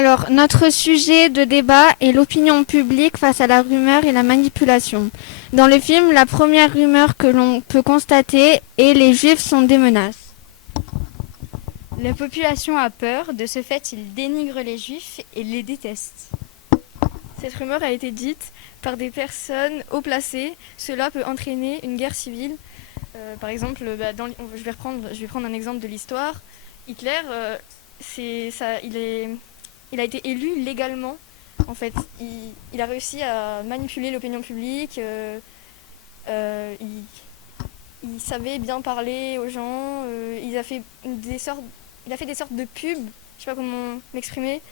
Alors, notre sujet de débat est l'opinion publique face à la rumeur et la manipulation. Dans le film, la première rumeur que l'on peut constater est les Juifs sont des menaces. La population a peur, de ce fait il dénigre les juifs et les déteste. Cette rumeur a été dite par des personnes haut placées. Cela peut entraîner une guerre civile. Par exemple, je vais prendre un exemple de l'histoire. Hitler, il a été élu légalement. En fait, il a réussi à manipuler l'opinion publique. Il savait bien parler aux gens. Il a fait des sortes de pubs. Je sais pas comment m'exprimer.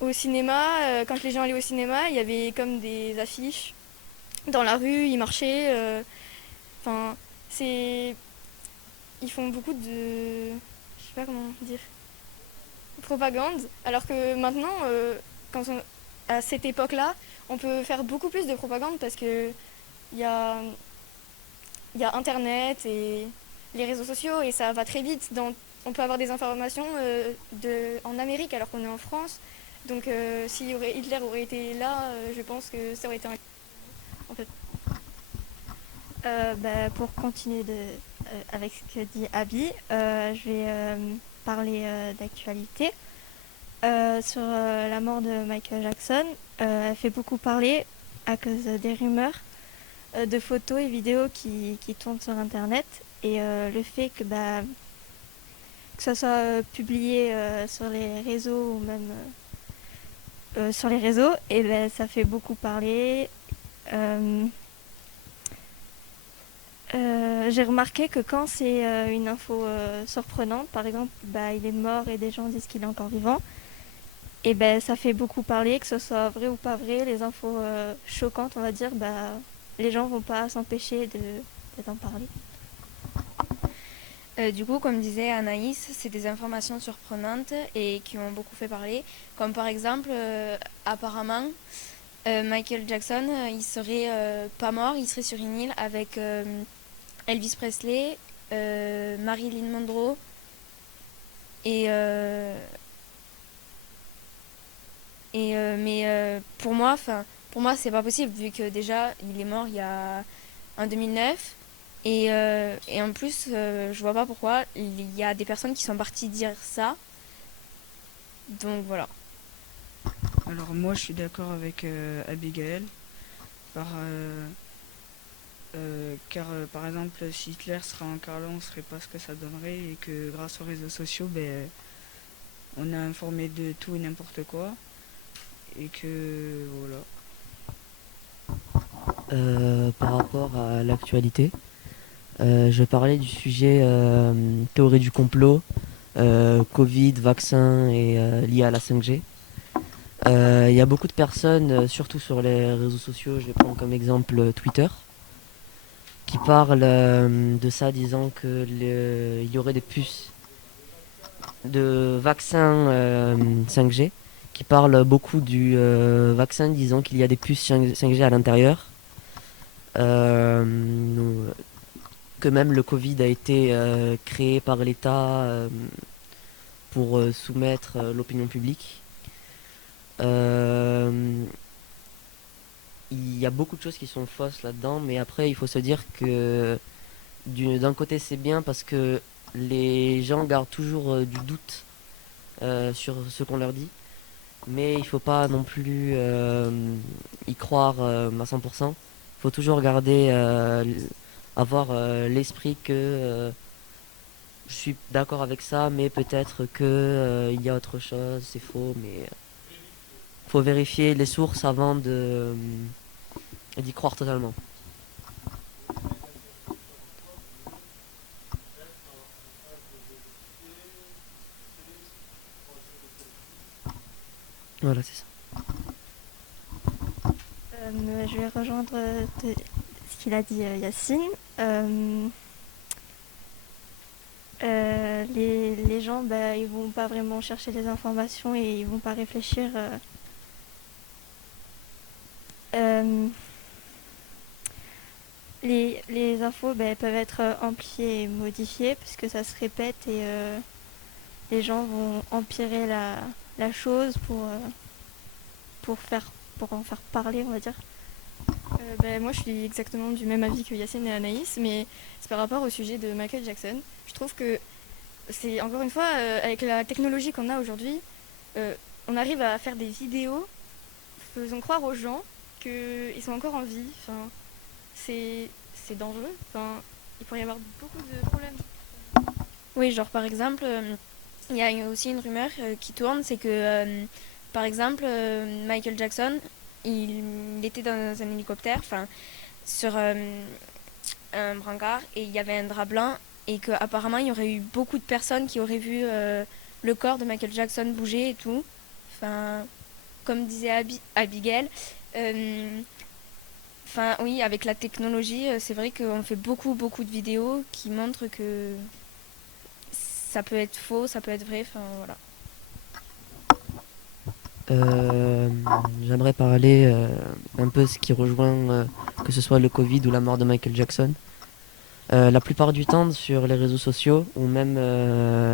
Au cinéma, quand les gens allaient au cinéma, il y avait comme des affiches dans la rue, ils marchaient. Enfin, c'est, ils font beaucoup de, je sais pas comment dire, propagande. Alors que maintenant, à cette époque-là, on peut faire beaucoup plus de propagande parce que il y a, il y a Internet et les réseaux sociaux et ça va très vite. On peut avoir des informations en Amérique alors qu'on est en France. Donc si Hitler aurait été là, je pense que ça aurait été en fait. Pour continuer avec ce que dit Abby, je vais parler d'actualité. Sur la mort de Michael Jackson, elle fait beaucoup parler à cause des rumeurs de photos et vidéos qui tournent sur Internet. Et le fait que ça soit publié sur les réseaux ou même sur les réseaux, et ça fait beaucoup parler. Euh, j'ai remarqué que quand c'est une info surprenante, par exemple, il est mort et des gens disent qu'il est encore vivant, et ça fait beaucoup parler, que ce soit vrai ou pas vrai, les infos choquantes, on va dire, les gens vont pas s'empêcher d'en parler. Du coup, comme disait Anaïs, c'est des informations surprenantes et qui ont beaucoup fait parler. Comme par exemple, apparemment, Michael Jackson, il serait pas mort, il serait sur une île avec Elvis Presley, Marilyn Monroe et mais pour moi c'est pas possible vu que déjà il est mort il y a en 2009 et en plus je vois pas pourquoi il y a des personnes qui sont parties dire ça, donc voilà. Alors moi je suis d'accord avec Abigail par, car par exemple si Hitler serait encore là on ne saurait pas ce que ça donnerait et que grâce aux réseaux sociaux on a informé de tout et n'importe quoi et que voilà. Par rapport à l'actualité, je parlais du sujet théorie du complot, Covid, vaccin et lié à la 5G. Il y a beaucoup de personnes, surtout sur les réseaux sociaux, je vais prendre comme exemple Twitter, qui parlent de ça, disant que il y aurait des puces de vaccins 5G, qui parlent beaucoup du vaccin, disant qu'il y a des puces 5G à l'intérieur. Que même le Covid a été créé par l'État pour soumettre l'opinion publique. Euh, il y a beaucoup de choses qui sont fausses là-dedans, mais après il faut se dire que d'un côté c'est bien parce que les gens gardent toujours du doute sur ce qu'on leur dit, mais il faut pas non plus y croire à 100%. Il faut toujours garder, avoir l'esprit que je suis d'accord avec ça, mais peut-être que il y a autre chose, c'est faux, mais faut vérifier les sources avant d'y croire totalement. Voilà, c'est ça. Je vais rejoindre ce qu'il a dit Yacine. Les gens, ils vont pas vraiment chercher des informations et ils vont pas réfléchir. Euh, les infos peuvent être amplifiées et modifiées puisque ça se répète et les gens vont empirer la chose pour, pour en faire parler, on va dire. Moi, je suis exactement du même avis que Yacine et Anaïs, mais c'est par rapport au sujet de Michael Jackson. Je trouve que c'est encore une fois, avec la technologie qu'on a aujourd'hui, on arrive à faire des vidéos faisant croire aux gens qu'ils sont encore en vie. Enfin, c'est dangereux. Enfin, il pourrait y avoir beaucoup de problèmes. Oui, genre par exemple, il y a aussi une rumeur qui tourne, c'est que par exemple Michael Jackson, il était dans un hélicoptère, enfin sur un brancard, et il y avait un drap blanc, et qu'apparemment il y aurait eu beaucoup de personnes qui auraient vu le corps de Michael Jackson bouger et tout. Enfin, comme disait Abigail, enfin oui, avec la technologie, c'est vrai qu'on fait beaucoup de vidéos qui montrent que ça peut être faux, ça peut être vrai, enfin voilà. J'aimerais parler un peu ce qui rejoint que ce soit le Covid ou la mort de Michael Jackson. La plupart du temps sur les réseaux sociaux ou même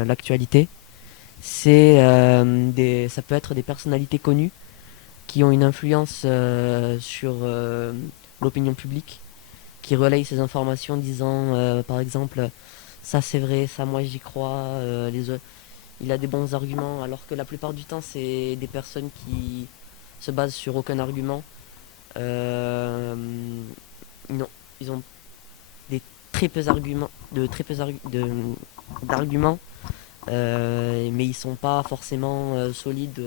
l'actualité, ça peut être des personnalités connues qui ont une influence sur l'opinion publique, qui relayent ces informations disant par exemple ça c'est vrai, ça moi j'y crois, il a des bons arguments, alors que la plupart du temps c'est des personnes qui se basent sur aucun argument. Non, ils ont des très peu arguments, d'arguments, mais ils sont pas forcément solides.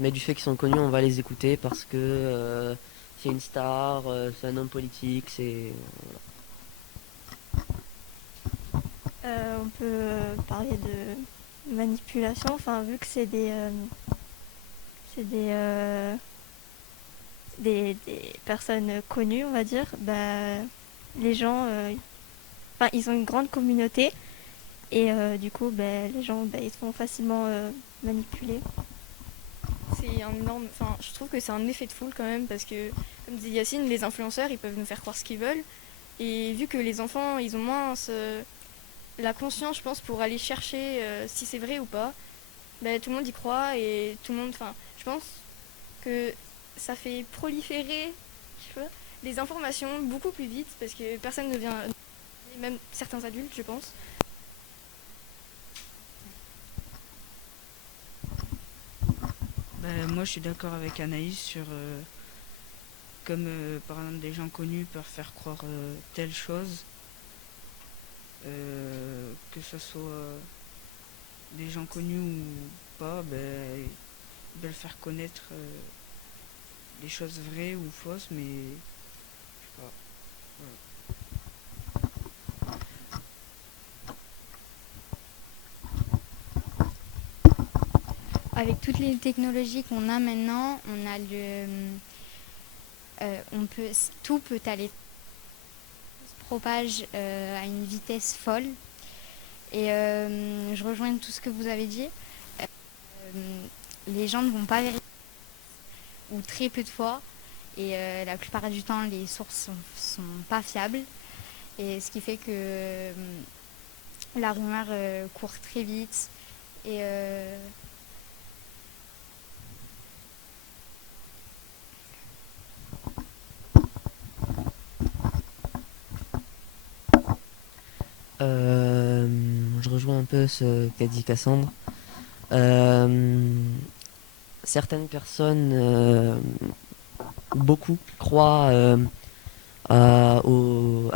Mais du fait qu'ils sont connus, on va les écouter parce que c'est une star, c'est un homme politique, c'est... On peut parler de manipulation, enfin vu que c'est des personnes connues, on va dire, bah, les gens, enfin ils ont une grande communauté et du coup, bah, les gens, bah, ils se font facilement manipuler. C'est un énorme. Enfin, je trouve que c'est un effet de foule quand même parce que, comme dit Yacine, les influenceurs ils peuvent nous faire croire ce qu'ils veulent. Et vu que les enfants ils ont moins la conscience, je pense, pour aller chercher si c'est vrai ou pas, ben, tout le monde y croit et tout le monde. Enfin, je pense que ça fait proliférer je sais pas, les informations beaucoup plus vite parce que personne ne vient. Même certains adultes, je pense. Moi, je suis d'accord avec Anaïs sur comme par exemple des gens connus peuvent faire croire telle chose, que ce soit des gens connus ou pas, ils veulent faire connaître des choses vraies ou fausses, mais je sais pas. Voilà. Avec toutes les technologies qu'on a maintenant, tout peut aller se propage à une vitesse folle. Et je rejoins tout ce que vous avez dit. Les gens ne vont pas vérifier ou très peu de fois. Et la plupart du temps, les sources sont pas fiables. Et ce qui fait que la rumeur court très vite. Et Je rejoins un peu ce qu'a dit Cassandre. Euh, Certaines personnes, beaucoup, croient à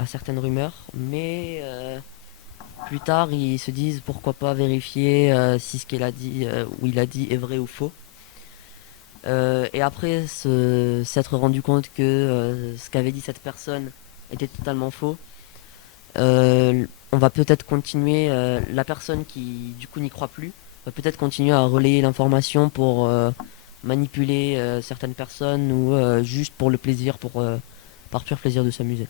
certaines rumeurs, mais plus tard ils se disent pourquoi pas vérifier si ce qu'il a dit ou il a dit est vrai ou faux. Et après s'être rendu compte que ce qu'avait dit cette personne était totalement faux, on va peut-être continuer, la personne qui du coup n'y croit plus, va peut-être continuer à relayer l'information pour manipuler certaines personnes ou juste pour le plaisir, par pur plaisir de s'amuser.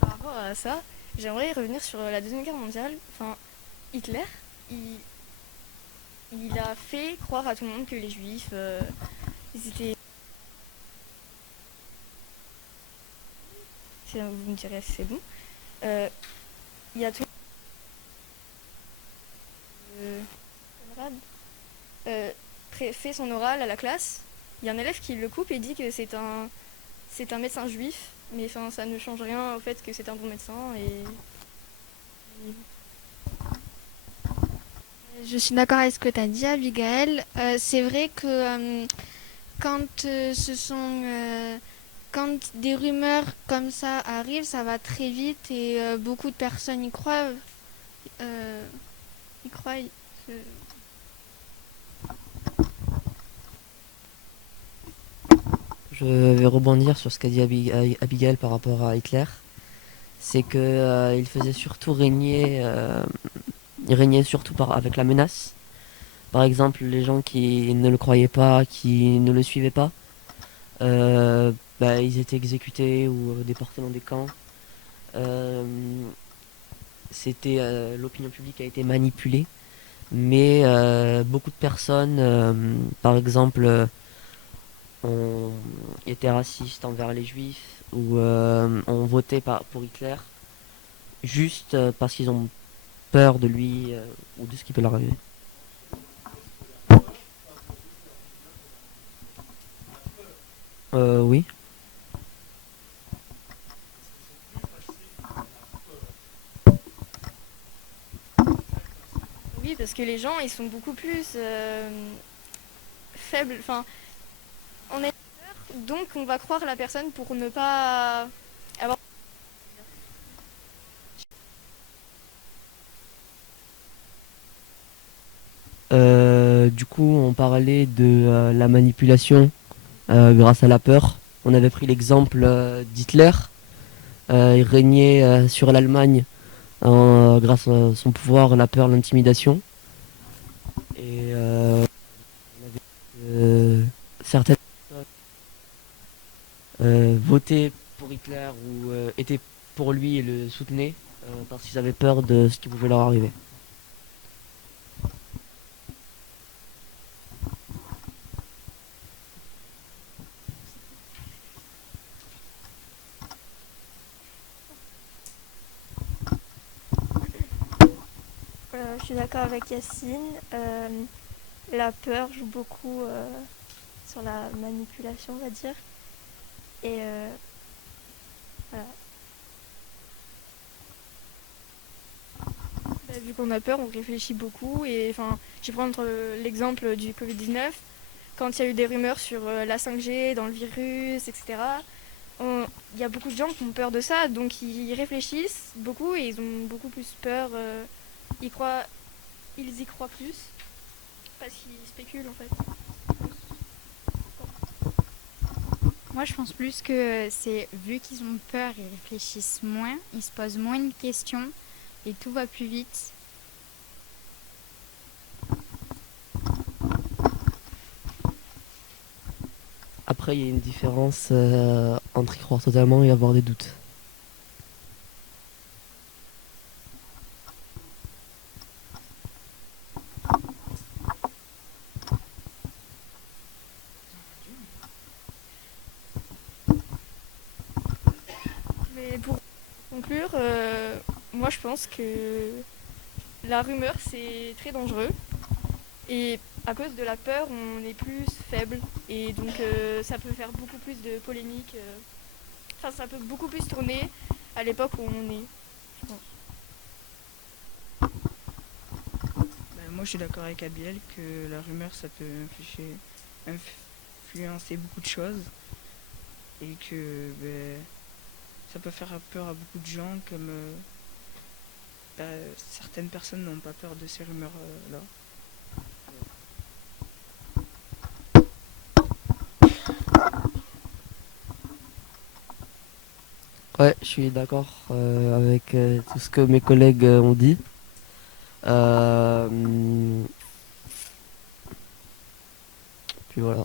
Par rapport à ça, j'aimerais revenir sur la Deuxième Guerre mondiale. Enfin, Hitler, il a fait croire à tout le monde que les Juifs, ils étaient... vous me direz si c'est bon. Euh, il y a tout Conrad, fait son oral à la classe. Il y a un élève qui le coupe et dit que c'est un médecin juif, mais enfin ça ne change rien au fait que c'est un bon médecin Je suis d'accord avec ce que tu as dit, Abigail. C'est vrai que quand quand des rumeurs comme ça arrivent, ça va très vite et beaucoup de personnes y croient. Y croient. je- Je vais rebondir sur ce qu'a dit Abigail par rapport à Hitler. C'est que il faisait surtout régner, il régnait surtout avec la menace. Par exemple, les gens qui ne le croyaient pas, qui ne le suivaient pas, ils étaient exécutés ou déportés dans des camps. Euh, L'opinion publique a été manipulée, mais beaucoup de personnes, par exemple, ont été racistes envers les juifs ou ont voté pour Hitler juste parce qu'ils ont peur de lui ou de ce qui peut leur arriver. Oui. Oui, parce que les gens, ils sont beaucoup plus faibles. Enfin, on a peur, donc on va croire la personne pour ne pas avoir. Du coup, on parlait de la manipulation grâce à la peur. On avait pris l'exemple d'Hitler. Il régnait sur l'Allemagne grâce à son pouvoir, la peur, l'intimidation. Et certaines personnes votaient pour Hitler ou étaient pour lui et le soutenaient parce qu'ils avaient peur de ce qui pouvait leur arriver. Je suis d'accord avec Yacine. La peur joue beaucoup sur la manipulation, on va dire. Et voilà. Vu qu'on a peur, on réfléchit beaucoup. Et enfin, je vais prendre l'exemple du Covid-19. Quand il y a eu des rumeurs sur la 5G, dans le virus, etc., il y a beaucoup de gens qui ont peur de ça. Donc ils réfléchissent beaucoup et ils ont beaucoup plus peur. Ils y croient plus parce qu'ils spéculent en fait. Moi, je pense plus que c'est vu qu'ils ont peur, ils réfléchissent moins, ils se posent moins de questions et tout va plus vite. Après, il y a une différence entre y croire totalement et avoir des doutes. Mais pour conclure, moi je pense que la rumeur c'est très dangereux. Et à cause de la peur, on est plus faible. Et donc ça peut faire beaucoup plus de polémiques. Enfin, ça peut beaucoup plus tourner à l'époque où on est, je pense. Moi, je suis d'accord avec Abiel que la rumeur, ça peut influencer beaucoup de choses et que ça peut faire peur à beaucoup de gens comme certaines personnes n'ont pas peur de ces rumeurs-là. Ouais, je suis d'accord avec tout ce que mes collègues ont dit. Euh, Puis voilà.